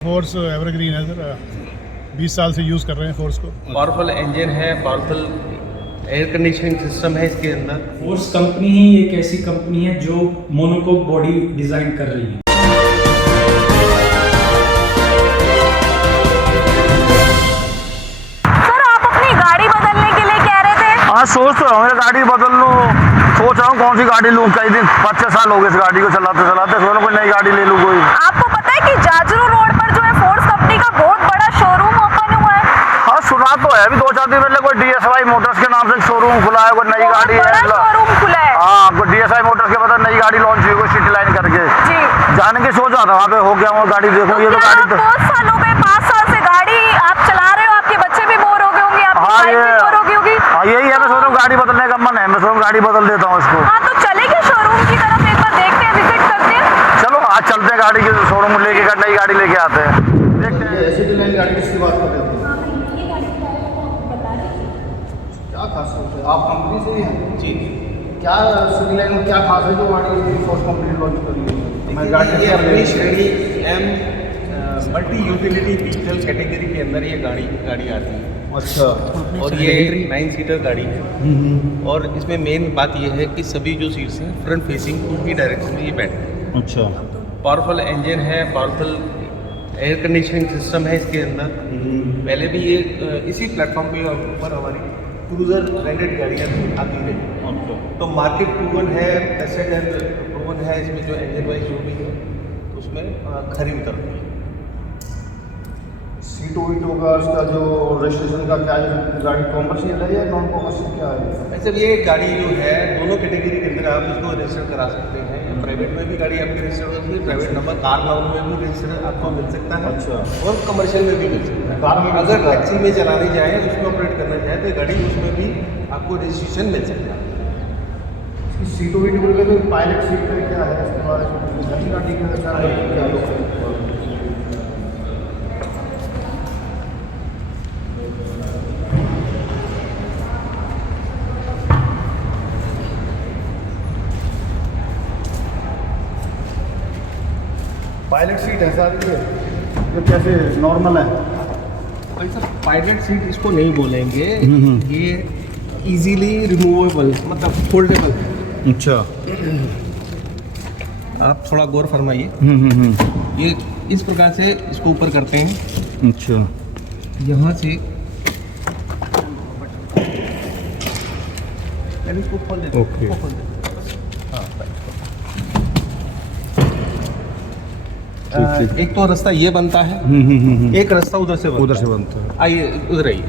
Force evergreen है sir, 20 साल से यूज़ कर रहे हैं फोर्स को। पावरफुल इंजन है, पावरफुल एयर कंडीशनिंग सिस्टम है इसके अंदर। फोर्स कंपनी ही एक ऐसी कंपनी है जो मोनोकोक बॉडी डिजाइन कर रही है। सर आप अपनी गाड़ी बदलने के लिए कह रहे थे? हाँ सोच तो रहा हूँ, गाड़ी बदल लूँ। सोच रहा हूँ कौन सी गाड़ी लूँ। कई दिन 5-6 साल हो गए इस गाड़ी को चलाते चलाते, सोचा कोई नई गाड़ी ले लूँ कोई। आपको पता है कि जाजरू रोड पर जो है फोर्स कंपनी का बहुत बड़ा शोरूम ओपन हुआ है? हाँ सुना तो है, अभी 2-4 दिन पहले कोई DSI मोटर्स के नाम से शोरूम खुला है, कोई नई गाड़ी है। बड़ा शोरूम खुला है। हाँ कोई DSI मोटर्स के पता नई गाड़ी लॉन्च हुई, कोई सिटी लाइन करके। जी जाने की सोच रहा था, वहाँ पे हो गया वो गाड़ी देखो। ये तो गाड़ी तो बहुत सालों में 5 साल से गाड़ी आप चला रहे हो, आपके बच्चे भी बोर हो गए होंगे, आपकी हाँ, वाइफ भी बोर हो गई होगी। हाँ यही है, मैं सोच रहा हूँ गाड़ी बदलने का मन है, मैं सोच रहा हूँ गाड़ी बदल देता हूँ इसको। हाँ तो चलेंगे शोरूम की तरफ, एक बार देखते हैं, विजिट करते हैं। चलो आज चलते हैं, गाड़ी के शोरूम लेके नई गाड़ी लेके आते हैं, देखते हैं। सिटी लाइन गाड़ी किसकी बात कर रहे थे? क्या खास है? आप कंपनी से ही हैं? जी, क्या सिटी लाइन में क्या खास है जो गाड़ी फोर्स कंपनी लॉन्च करी है? मैं गाड़ी ये अपनी श्रेणी M multi utility vehicle category के अंदर ये गाड़ी आती है। अच्छा, और ये 9 सीटर गाड़ी है। और इसमें मेन बात ये है कि सभी जो सीट्स हैं फ्रंट फेसिंग ही डायरेक्शन में ये बैठते हैं। अच्छा, पावरफुल इंजन है, पावरफुल एयर कंडीशनिंग सिस्टम है इसके अंदर। पहले भी ये इसी प्लेटफॉर्म पे ऊपर हमारी क्रूजर ब्रांडेड गाड़ियाँ आती है। तो मार्केट प्रूवन है, टेस्टेड एंड प्रूवन है, इसमें जो इंजन वाइज जो भी है उसमें खरी उतरती है। सीटो वीटो का उसका जो रजिस्ट्रेशन का क्या है? गाड़ी कॉमर्शियल है या नॉन कॉमर्शियल क्या है? वैसे ये गाड़ी जो है दोनों कैटेगरी के अंदर आप इसको रजिस्टर करा सकते हैं। प्राइवेट में भी गाड़ी आपकी रजिस्टर होती है, प्राइवेट नंबर कार नाउन में भी रजिस्टर आपको मिल सकता है। अच्छा। और कमर्शियल में भी मिल सकता है। कार में भी अगर मिल सकता है। टैक्सी में चलाने जाए, उसमें ऑपरेट करना चाहे तो गाड़ी उसमें भी आपको रजिस्ट्रेशन मिल सकता है। इसकी सीटो वीटो का जो पायलट सीट है क्या है इसके बारे में? गाड़ी का क्या लोग पायलट सीट है सारी ये कैसे नॉर्मल है? भाई सर पायलट सीट इसको नहीं बोलेंगे, ये इजीली रिमूवेबल मतलब फोल्डेबल। अच्छा, आप थोड़ा गौर फरमाइए। ये इस प्रकार से इसको ऊपर करते हैं। अच्छा, यहाँ से इसको खोल देते हैं। ओके। इसको खोल देते हैं। ठीक। एक तो रास्ता ये बनता है, एक रास्ता उधर से बनता है। आइए उधर आइए।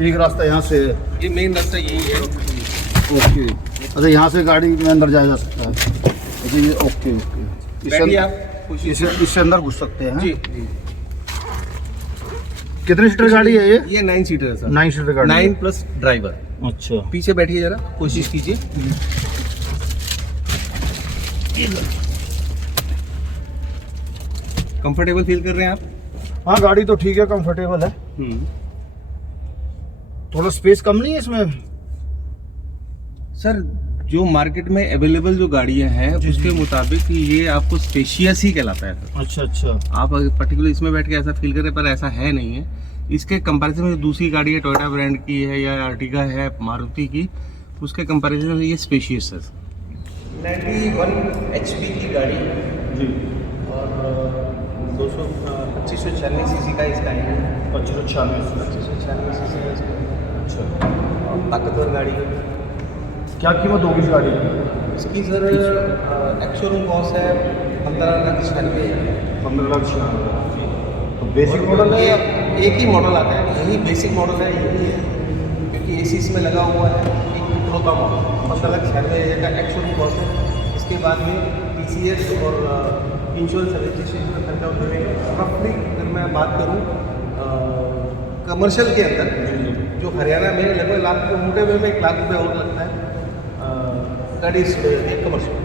एक रास्ता यहाँ से है। ये मेन रास्ता यही है। ओके, अच्छा यहाँ से गाड़ी में अंदर जाया जा सकता है। अच्छा ये ओके ओके, बैठिए आप। इससे अंदर घुस सकते हैं। जी, कितनी सीटर गाड़ी है ये? ये 9 सीटर है सर। 9 सीटर गाड़ी 9 प्लस ड्राइवर। अच्छा, पीछे बैठिए जरा, कोशिश कीजिए। कंफर्टेबल फील कर रहे हैं आप? हाँ गाड़ी तो ठीक है, कंफर्टेबल है। थोड़ा स्पेस कम नहीं है इसमें? सर जो मार्केट में अवेलेबल जो गाड़ियां हैं उसके मुताबिक ये आपको स्पेशियस ही कहलाता है सर। अच्छा अच्छा, आप पर्टिकुलर इसमें बैठ के ऐसा फील कर रहे हैं, पर ऐसा है नहीं है। इसके कंपैरिजन में जो दूसरी गाड़ी है, टोयोटा ब्रांड की है या आर्टिगा है मारुति की, उसके कंपैरिजन में ये स्पेशियस है। 91 HP की गाड़ी जी, और 2596 सीसी का इसका है। 2596 सीसी का इसका। अच्छा, ताकतवर गाड़ी है। क्या कीमत होगी इस गाड़ी की? इसकी सर एक्स शोरूम कॉस्ट है 15,96,000। 15,96,000। तो बेसिक मॉडल है या एक ही मॉडल आता है, यही बेसिक मॉडल है, यही है क्योंकि AC इसमें लगा हुआ है। एक इकलौता मॉडल 15,96,000 का एक्स शोरूम कॉस्ट है। इसके बाद में TCS और इंश्योरेंस रजिस्ट्रेशन का खर्चा उठेगा। रफली अगर मैं बात करूँ कमर्शियल के अंदर जो हरियाणा में लगभग लाख के मोटे में 1 लाख रुपये और लगता है गाड़ी कमर्शियल।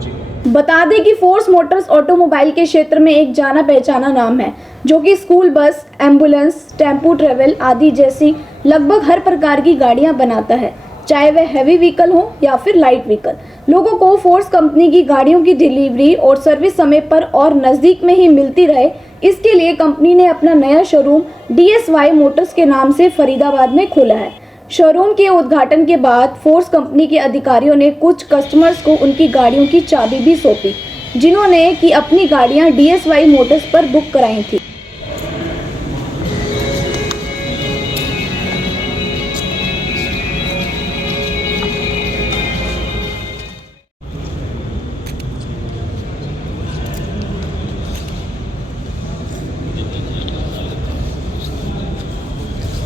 जी, बता दें कि फोर्स मोटर्स ऑटोमोबाइल के क्षेत्र में एक जाना पहचाना नाम है। जो कि school bus, ambulance, tempo travel आदि जैसी लगभग हर प्रकार की गाड़ियां बनाता है, चाहे वह हैवी व्हीकल हो या फिर लाइट व्हीकल। लोगों को फोर्स कंपनी की गाड़ियों की डिलीवरी और सर्विस समय पर और नज़दीक में ही मिलती रहे, इसके लिए कंपनी ने अपना नया शोरूम DSY मोटर्स के नाम से फरीदाबाद में खोला है। शोरूम के उद्घाटन के बाद फोर्स कंपनी के अधिकारियों ने कुछ कस्टमर्स को उनकी गाड़ियों की चाबी भी सौंपी, जिन्होंने कि अपनी गाड़ियां DSY मोटर्स पर बुक कराई थी।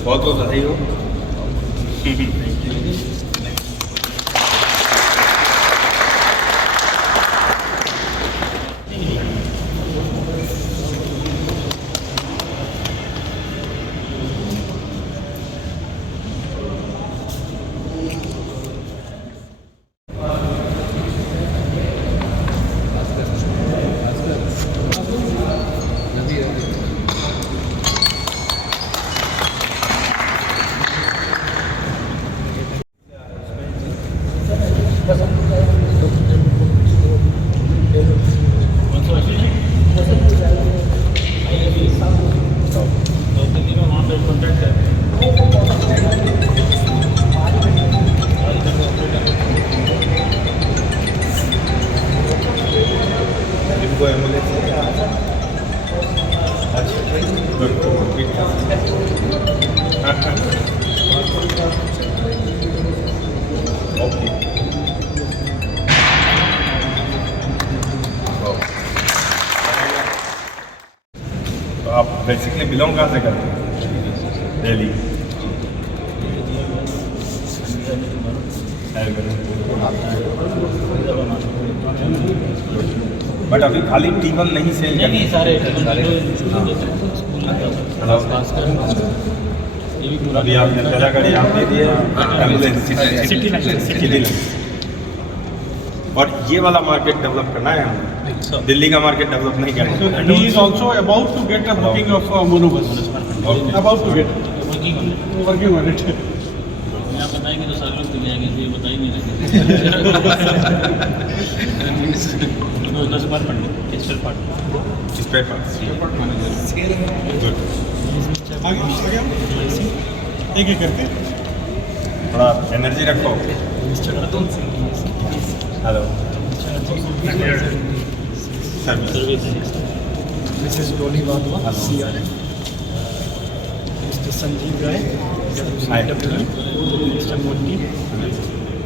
बहुत बहुत बधाई हो। इनको एम्बुलेंस ओके। तो आप बेसिकली बिलोंग कहाँ से करते हैं? दिल्ली। बट अभी खाली T1 नहीं सेल करनी, सारे अभी आपने पहला गाड़ी आप दे दिए एम्बुलेंस सिटी लाइन, और ये वाला मार्केट डेवलप करना है हमें, दिल्ली का मार्केट डेवलप नहीं करना है। He is also about to get a booking of monobus. About to get. Working on it. आप बताएंगे तो सारे लोग तो जाएंगे, ये बता ही नहीं रहे। 10 बार पढ़ लो, spare part. Spare parts. Good. एक एक करके थोड़ा एनर्जी रखो। Hello This is Dolly Wadhwa, CRM. Mr. Sanjeev Rai, Hi. Mr. Mondi,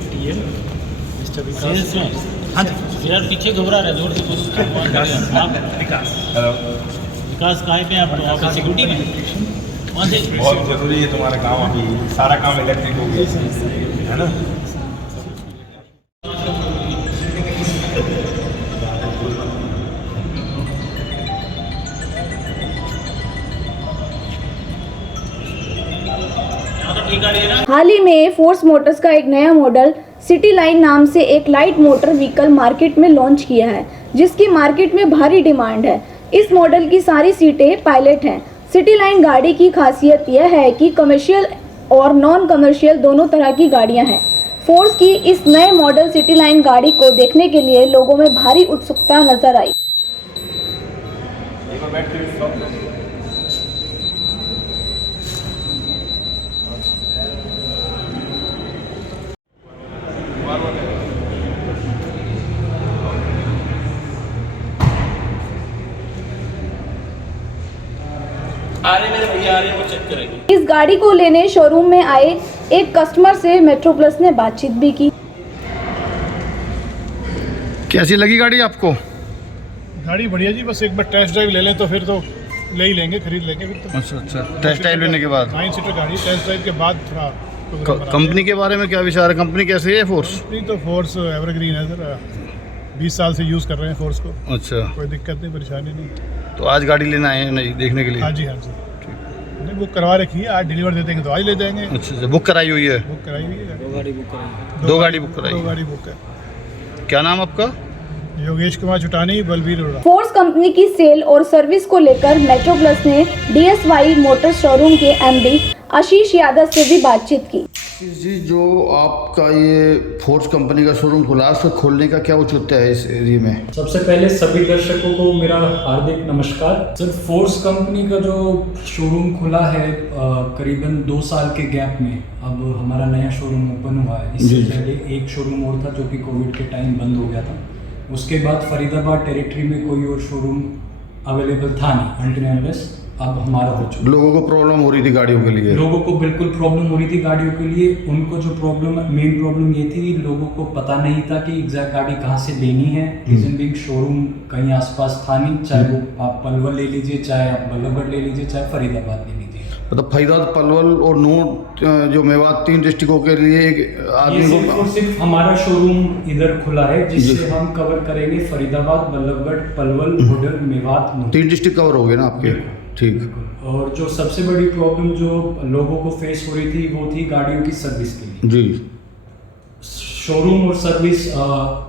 TL, Mr. Vikas. हाँ जी, यार पीछे घबरा रहे, जोर से बोलो। आप विकास हेलो। कहाँ पे आप? ऑफिस सिक्योरिटी में वहाँ से बहुत ज़रूरी है तुम्हारा काम, अभी सारा काम इलेक्ट्रिक हो गया है ना। हाल ही में फोर्स मोटर्स का एक नया मॉडल सिटी लाइन नाम से एक लाइट मोटर व्हीकल मार्केट में लॉन्च किया है, जिसकी मार्केट में भारी डिमांड है। इस मॉडल की सारी सीटें पायलट हैं। सिटी लाइन गाड़ी की खासियत यह है कि कमर्शियल और नॉन कमर्शियल दोनों तरह की गाड़ियां हैं। फोर्स की इस नए मॉडल सिटी लाइन गाड़ी को देखने के लिए लोगों में भारी उत्सुकता नजर आई। आ रहे मेरे भैया आ रहे हैं, वो चेक करेंगे। इस गाड़ी को लेने शोरूम में आए एक कस्टमर से मेट्रो प्लस ने बातचीत भी की। कैसी लगी गाड़ी आपको? गाड़ी बढ़िया जी, बस एक बार टेस्ट ड्राइव ले लें तो फिर तो ले ही लेंगे, खरीद लेंगे फिर तो। अच्छा अच्छा, टेस्ट ड्राइव लेने के बाद 9 सीटर गाड़ी, टेस्ट ड्राइव के बाद थोड़ा प्रोग्राम बना कंपनी के बारे में क्या विचार है? कंपनी कैसी है फोर्स? नहीं तो फोर्स एवरग्रीन है सर, 20 साल से यूज़ कर रहे हैं फोर्स को, अच्छा, कोई दिक्कत नहीं, परेशानी नहीं। तो आज गाड़ी लेना है नहीं देखने के लिए? हाँ जी हाँ जी, नहीं बुक करवा रखी है, आज डिलीवर दे देंगे तो आज ले जाएंगे। अच्छा अच्छा, बुक कराई हुई है? बुक कराई हुई है, दो गाड़ी बुक कराई? दो गाड़ी बुक है। क्या नाम आपका? योगेश कुमार चुटानी, बलबीर रोड़ा। फोर्स कंपनी की सेल और सर्विस को लेकर मेट्रो प्लस ने DSY मोटर शोरूम के MD आशीष यादव से भी बातचीत की। जी, जो आपका ये फोर्स कंपनी का शोरूम खुला है, उसको खोलने का क्या औचित्य है इस एरिया में? सबसे पहले सभी दर्शकों को मेरा हार्दिक नमस्कार। सर, फोर्स कंपनी का जो शोरूम खुला है करीबन 2 साल के गैप में अब हमारा नया शोरूम ओपन हुआ है। इससे पहले एक शोरूम और था जो कि कोविड के टाइम बंद हो गया था। उसके बाद फरीदाबाद टेरिटरी में कोई और शोरूम अवेलेबल था नहीं अनटिल अनलेस अब हमारा हो चुका। लोगों को प्रॉब्लम हो रही थी गाड़ियों के लिए? लोगों को बिल्कुल प्रॉब्लम हो रही थी गाड़ियों के लिए। उनको जो मेन प्रॉब्लम ये थी, लोगों को पता नहीं था कि एग्जैक्ट गाड़ी कहाँ से लेनी है। रीजन बीइंग शोरूम कहीं आसपास था नहीं, चाहे वो आप पलवल ले लीजिए, चाहे आप बल्लभगढ़ ले लीजिए, चाहे फरीदाबाद ले लीजिए। मतलब फरीदाबाद, पलवल और नूर जो मेवात 3 डिस्ट्रिक्टों के लिए एक आदमी को सिर्फ हमारा शोरूम इधर खुला है जिससे हम कवर करेंगे फरीदाबाद, बल्लभगढ़, पलवल, होडल, मेवात, नूर। 3 डिस्ट्रिक्ट कवर हो गए ना आपके? ठीक। और जो सबसे बड़ी प्रॉब्लम जो लोगों को फेस हो रही थी वो थी गाड़ियों की सर्विस के लिए। जी। शोरूम और सर्विस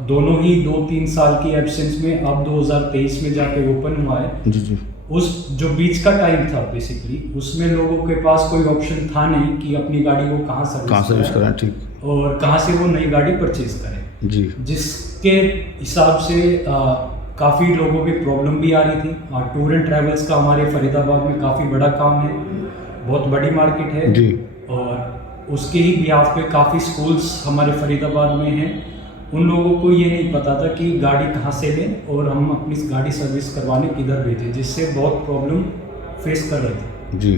दोनों ही 2-3 साल की एब्सेंस में अब 2023 में जाके ओपन हुआ है। जी। उस जो बीच का टाइम था बेसिकली, उसमें लोगों के पास कोई ऑप्शन था नहीं कि अपनी गाड़ी को कहाँ सर्विस कराएं। ठीक। और कहाँ से वो नई गाड़ी परचेज करें। जी। जिसके हिसाब से काफ़ी लोगों की प्रॉब्लम भी आ रही थी। टूर एंड ट्रैवल्स का हमारे फरीदाबाद में काफ़ी बड़ा काम है, बहुत बड़ी मार्केट है जी। और उसके ही बिहाफ पे काफ़ी स्कूल्स हमारे फरीदाबाद में हैं। उन लोगों को ये नहीं पता था कि गाड़ी कहाँ से लें और हम अपनी गाड़ी सर्विस करवाने किधर भेजें, जिससे बहुत प्रॉब्लम फेस कर रहे थे। जी।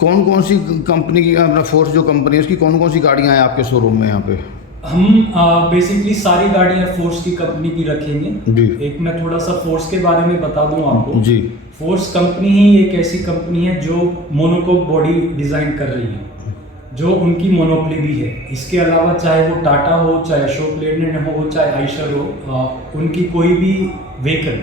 कौन कौन सी कंपनी की, अपना फोर्स जो कंपनी है उसकी कौन कौन सी गाड़ियाँ हैं आपके शोरूम में यहाँ पे? हम बेसिकली सारी गाड़ियाँ फोर्स की कंपनी की रखेंगे जी। एक मैं थोड़ा सा फोर्स के बारे में बता दूं आपको जी। फोर्स कंपनी ही एक ऐसी कंपनी है जो मोनोकोक बॉडी डिज़ाइन कर रही है, जो उनकी मोनोपली भी है। इसके अलावा चाहे वो टाटा हो, चाहे अशोक लेलैंड हो, चाहे आइशर हो, उनकी कोई भी व्हीकल,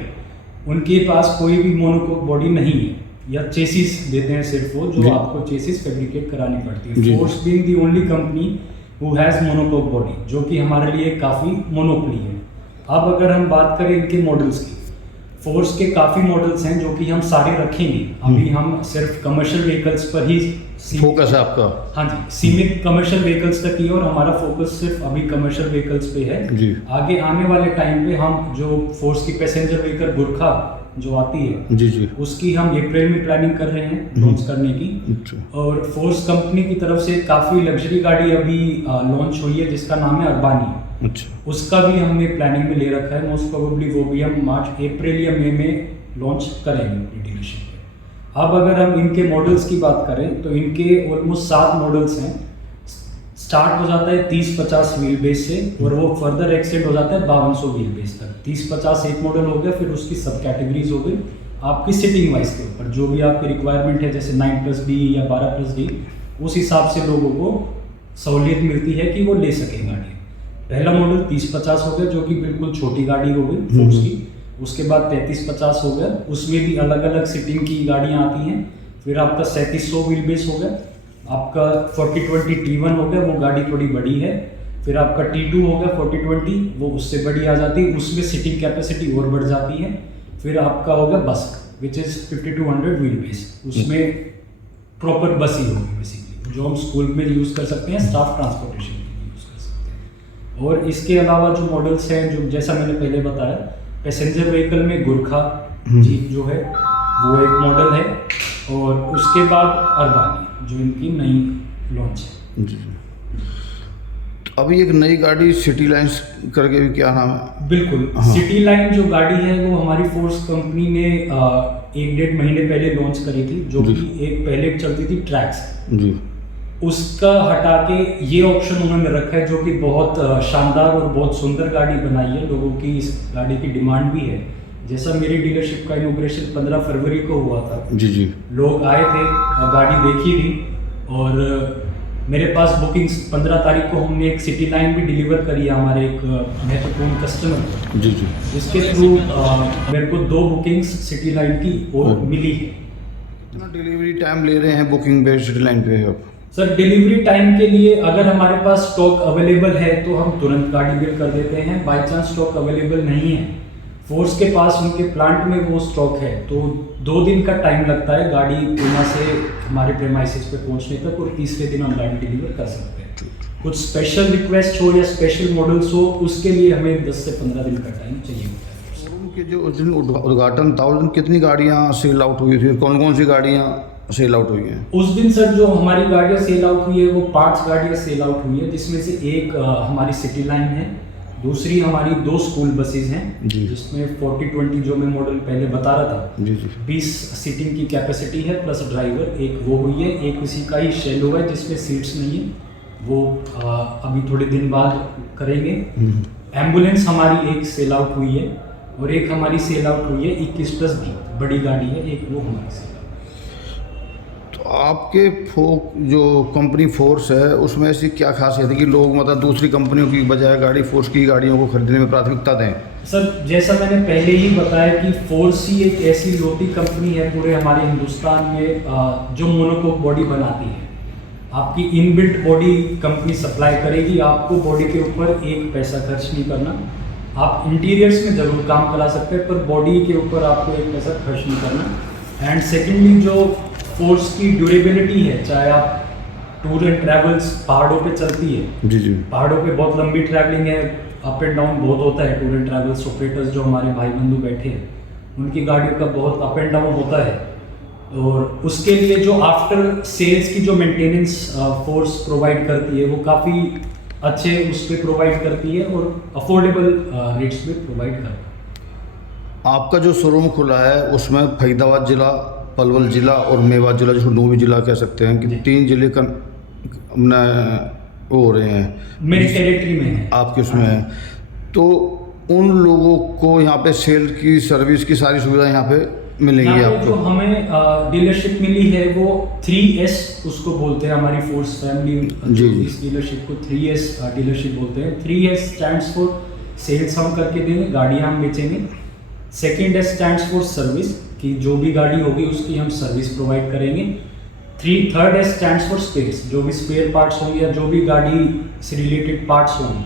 उनके पास कोई भी मोनोकोक बॉडी नहीं है या चेसिस देते हैं सिर्फ वो, जो आपको चेसिस फैब्रिकेट करानी पड़ती है। Force being the only company who has monocoque body, जो कि हमारे लिए काफ़ी मोनोपली है। अब अगर हम बात करें इनके मॉडल्स की, फोर्स के काफ़ी मॉडल्स हैं जो कि हम सारे रखेंगे। अभी हम सिर्फ कमर्शियल व्हीकल्स पर ही फोकस है आपका? हाँ जी, सीमित कमर्शियल व्हीकल्स तक ही, और हमारा फोकस सिर्फ अभी कमर्शियल व्हीकल्स पे है जी। आगे आने वाले टाइम पे हम जो फोर्स की पैसेंजर व्हीकल गुरखा जो आती है जी, उसकी हम अप्रैल में प्लानिंग कर रहे हैं लॉन्च करने की। और फोर्स कंपनी की तरफ से काफ़ी लग्जरी गाड़ी अभी लॉन्च हुई है जिसका नाम है अर्बानी। अच्छा। उसका भी हमने प्लानिंग में ले रखा है। मोस्ट प्रोबेबली वो भी हम मार्च, अप्रैल या मई में लॉन्च करेंगे अपनी डीलरशिप पे। अब अगर हम इनके मॉडल्स की बात करें तो इनके ऑलमोस्ट 7 मॉडल्स हैं। स्टार्ट हो जाता है 30-50 व्हील बेस से और वो फर्दर एक्सटेंड हो जाता है 5200 व्हील बेस तक। 30-50 एक मॉडल हो गया, फिर उसकी सब कैटेगरीज हो गई आपकी सिटिंग वाइज के ऊपर, जो भी आपकी रिक्वायरमेंट है, जैसे 9+D या 12+D, उस हिसाब से लोगों को सहूलियत मिलती है कि वो ले सकें गाड़ी। पहला मॉडल 30-50 हो गया जो कि बिल्कुल छोटी गाड़ी हो गई फोर्स की। उसके बाद 33-50 हो गया, उसमें भी अलग अलग सिटिंग की गाड़ियाँ आती हैं। फिर आपका 3700 व्हील बेस हो गया, आपका 4020 T1 हो गया, वो गाड़ी थोड़ी बड़ी है। फिर आपका T2 हो गया 4020, वो उससे बड़ी आ जाती है, उसमें सिटिंग कैपेसिटी और बढ़ जाती है। फिर आपका हो गया बस्क विच इज़ 5200 व्हील बेस, उसमें प्रॉपर बस ही होगी बेसिकली, जो हम स्कूल में यूज़ कर सकते हैं, स्टाफ ट्रांसपोर्टेशन के लिए यूज़ कर सकते हैं। और इसके अलावा जो मॉडल्स हैं, जो जैसा मैंने पहले बताया, पैसेंजर व्हीकल में गुरखा जीप जो है वो एक मॉडल है, और उसके बाद अर्बानी जो इनकी नई लॉन्च है। जी। अभी एक नई गाड़ी सिटी लाइन्स करके भी, क्या नाम है? बिल्कुल। हाँ। सिटी लाइन जो गाड़ी है वो हमारी फोर्स कंपनी ने 1-1.5 महीने पहले लॉन्च करी थी, जो कि एक पहले चलती थी ट्रैक्स जी। उसका हटा के ये ऑप्शन उन्होंने रखा है, जो कि बहुत शानदार और बहुत सुंदर गाड़ी बनाई है। लोगों की इस गाड़ी की डिमांड भी है। जैसा मेरी डीलरशिप का इनॉग्रेशन 15 फरवरी को हुआ था, जी। लोग आए थे, गाड़ी देखी थी, और मेरे पास बुकिंग्स 15 तारीख को हमने एक सिटी लाइन भी डिलीवर करी है हमारे एक महत्वपूर्ण कस्टमर को, जी। जिसके थ्रू मेरे को 2 बुकिंग्स सिटी लाइन की और मिली है। कितना डिलीवरी टाइम ले रहे हैं बुकिंग पे सिटी लाइन पे आप? सर डिलीवरी टाइम के लिए अगर हमारे पास स्टॉक अवेलेबल है तो हम तुरंत गाड़ी बिल कर देते हैं। बाई चांस स्टॉक अवेलेबल नहीं है, फोर्स के पास उनके प्लांट में वो स्टॉक है, तो 2 दिन का टाइम लगता है गाड़ी पूना से हमारे प्रेमाइसिस पे पहुंचने तक, और तीसरे दिन हम गाड़ी डिलीवर कर सकते हैं। कुछ स्पेशल रिक्वेस्ट हो या स्पेशल मॉडल्स हो, उसके लिए हमें 10 से 15 दिन का टाइम चाहिए होता है। शोरूम के जो उस दिन उद्घाटन था, उस दिन कितनी गाड़ियाँ सेल आउट हुई थी, कौन कौन सी गाड़ियाँ सेल आउट हुई हैं? उस दिन सर जो हमारी गाड़ियाँ सेल आउट हुई है वो 5 गाड़ियाँ सेल आउट हुई है, जिसमें से एक हमारी सिटी लाइन है, दूसरी हमारी 2 स्कूल बसेज हैं जिसमें 40-20 जो मैं मॉडल पहले बता रहा था जी जी 20 सीटिंग की कैपेसिटी है प्लस ड्राइवर, एक वो हुई है। एक उसी का ही शेल हुआ है जिसमें सीट्स नहीं है, वो अभी थोड़े दिन बाद करेंगे। एम्बुलेंस हमारी एक सेल आउट हुई है और एक हमारी सेल आउट हुई है 21+B बड़ी गाड़ी है, एक वो हमारी सेल आउट। तो आपके जो कंपनी फोर्स है उसमें ऐसी क्या खासियत है कि लोग मतलब दूसरी कंपनियों की बजाय गाड़ी फोर्स की गाड़ियों को खरीदने में प्राथमिकता दें? सर जैसा मैंने पहले ही बताया कि फोर्स ही एक ऐसी लोटी कंपनी है पूरे हमारे हिंदुस्तान में जो मोनोकोक बॉडी बनाती है। आपकी इनबिल्ट बॉडी कंपनी सप्लाई करेगी, आपको बॉडी के ऊपर 1 पैसा खर्च नहीं करना। आप इंटीरियर्स में ज़रूर काम करा सकते हैं पर बॉडी के ऊपर आपको 1 पैसा खर्च नहीं करना। एंड सेकेंडली जो फोर्स की ड्यूरेबिलिटी है, चाहे आप टूर एंड ट्रैवल्स पहाड़ों पे चलती है जी जी पहाड़ों पे बहुत लंबी ट्रैवलिंग है, अप एंड डाउन बहुत होता है, टूर एंड ट्रैवल्स ऑपरेटर्स जो हमारे भाई बंधु बैठे हैं उनकी गाड़ियों का बहुत अप एंड डाउन होता है, और उसके लिए जो आफ्टर सेल्स की जो मेंटेनेंस फोर्स प्रोवाइड करती है वो काफ़ी अच्छे उस पर प्रोवाइड करती है और अफोर्डेबल रेट्स पे प्रोवाइड करती है। आपका जो शोरूम खुला है उसमें फरीदाबाद ज़िला, पलवल ज़िला और मेवात ज़िला, जिसको 9 ज़िला कह सकते हैं कि 3 ज़िले का अपना वो हो रहे हैं, मेरे टेरिटरी में है आपके उसमें है। तो उन लोगों को यहाँ पे सेल की सर्विस की सारी सुविधा यहाँ पे मिलेंगी यहाँ पे आपको? जो हमें डीलरशिप मिली है वो 3S उसको बोलते हैं, हमारी फोर्स फैमिली जी जी इस डीलरशिप को 3S डीलरशिप बोलते हैं। 3S स्टैंड्स फॉर सेल्स हम करके देंगे, गाड़ियाँ हम बेचेंगे। Second S stands for service, कि जो भी गाड़ी होगी उसकी हम सर्विस प्रोवाइड करेंगे। Third S stands for spares, जो भी स्पेयर पार्ट्स होंगे या जो भी गाड़ी से रिलेटेड पार्ट्स होंगे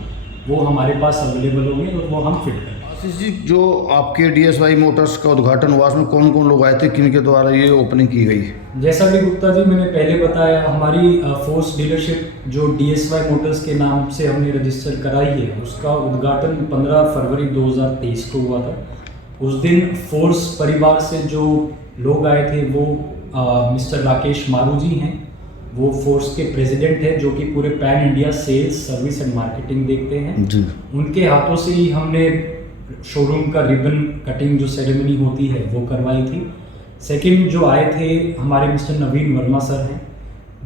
वो हमारे पास अवेलेबल होंगे और वो हम फिट करेंगे। आशीष जी, जो आपके DSY मोटर्स का उद्घाटन हुआ उसमें कौन कौन लोग आए थे, किनके द्वारा ये ओपनिंग की गई? जैसा कि गुप्ता जी मैंने पहले बताया, हमारी फोर्स डीलरशिप जो DSY मोटर्स के नाम से हमने रजिस्टर कराई है उसका उद्घाटन 15 फरवरी 2023 को हुआ था। उस दिन फोर्स परिवार से जो लोग आए थे वो मिस्टर राकेश मारू जी हैं, वो फोर्स के प्रेसिडेंट हैं जो कि पूरे pan India sales service and marketing देखते हैं जी। उनके हाथों से ही हमने शोरूम का रिबन कटिंग जो सेरेमनी होती है वो करवाई थी। सेकंड जो आए थे हमारे मिस्टर नवीन वर्मा सर हैं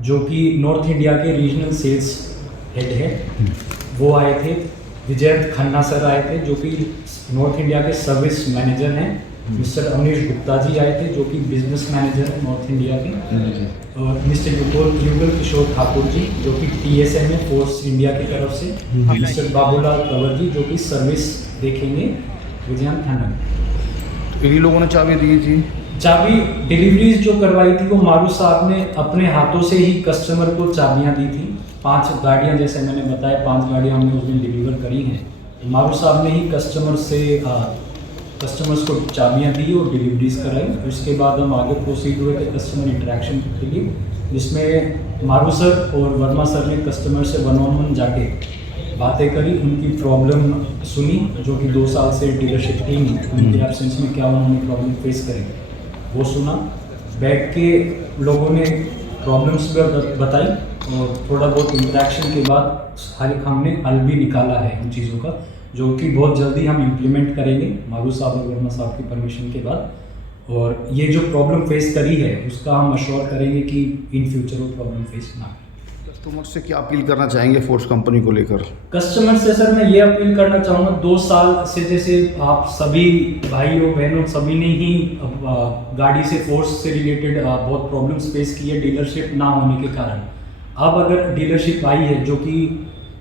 जो कि नॉर्थ इंडिया के रीजनल सेल्स हेड है, वो आए थे। विजयंत खन्ना सर आए थे जो कि नॉर्थ इंडिया के सर्विस मैनेजर हैं। मिस्टर अमरीश गुप्ता जी आए थे जो कि बिजनेस मैनेजर हैं नॉर्थ इंडिया के। और मिस्टर युगल किशोर ठाकुर जी जो कि TSM है फोर्स इंडिया की तरफ से। मिस्टर बाबूलाल कंवर जी जो कि सर्विस देखेंगे विजयंत खन्ना। इन्हीं लोगों ने चाबी दी थी? चाबी डिलीवरीज जो करवाई थी वो मारू साहब ने अपने हाथों से ही कस्टमर को चाबियां दी थी। 5 गाड़ियां, जैसे मैंने बताया 5 गाड़ियां हमने उस दिन डिलीवर करी हैं। मारू साहब ने ही कस्टमर्स को चाबियां दी और डिलीवरीज कराई। उसके बाद हम आगे प्रोसीड हुए थे कस्टमर इंटरेक्शन के लिए, जिसमें मारू सर और वर्मा सर ने कस्टमर से 1-on-1 जाके बातें करी, उनकी प्रॉब्लम सुनी जो कि 2 साल से डीलरशिप टीम उनके एब्सेंस में क्या उन्होंने प्रॉब्लम फेस करी वो सुना। बैठ के लोगों ने प्रॉब्लम्स भी बताई और थोड़ा बहुत इंटरेक्शन के बाद हमने हल भी निकाला है उन चीज़ों का, जो कि बहुत जल्दी हम इम्प्लीमेंट करेंगे मारू साहब और वर्मा साहब की परमिशन के बाद। और ये जो प्रॉब्लम फेस करी है उसका हम अश्योर करेंगे कि इन फ्यूचर वो प्रॉब्लम फेस ना करें। कस्टमर से क्या अपील करना चाहेंगे फोर्स कंपनी को लेकर? कस्टमर से सर मैं ये अपील करना चाहूँगा, 2 साल से जैसे आप सभी भाइयों बहनों सभी ने ही गाड़ी से फोर्स से रिलेटेड बहुत प्रॉब्लम्स फेस की है डीलरशिप ना होने के कारण। अब अगर डीलरशिप आई है जो कि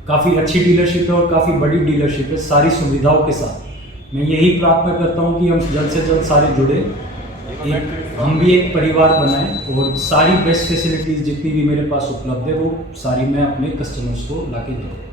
काफ़ी अच्छी डीलरशिप है और काफ़ी बड़ी डीलरशिप है सारी सुविधाओं के साथ, मैं यही प्रार्थना करता हूँ कि हम जल्द से जल्द सारे जुड़े हम भी एक परिवार बनाएं और सारी बेस्ट फैसिलिटीज़ जितनी भी मेरे पास उपलब्ध है वो सारी मैं अपने कस्टमर्स को ला के दूँ।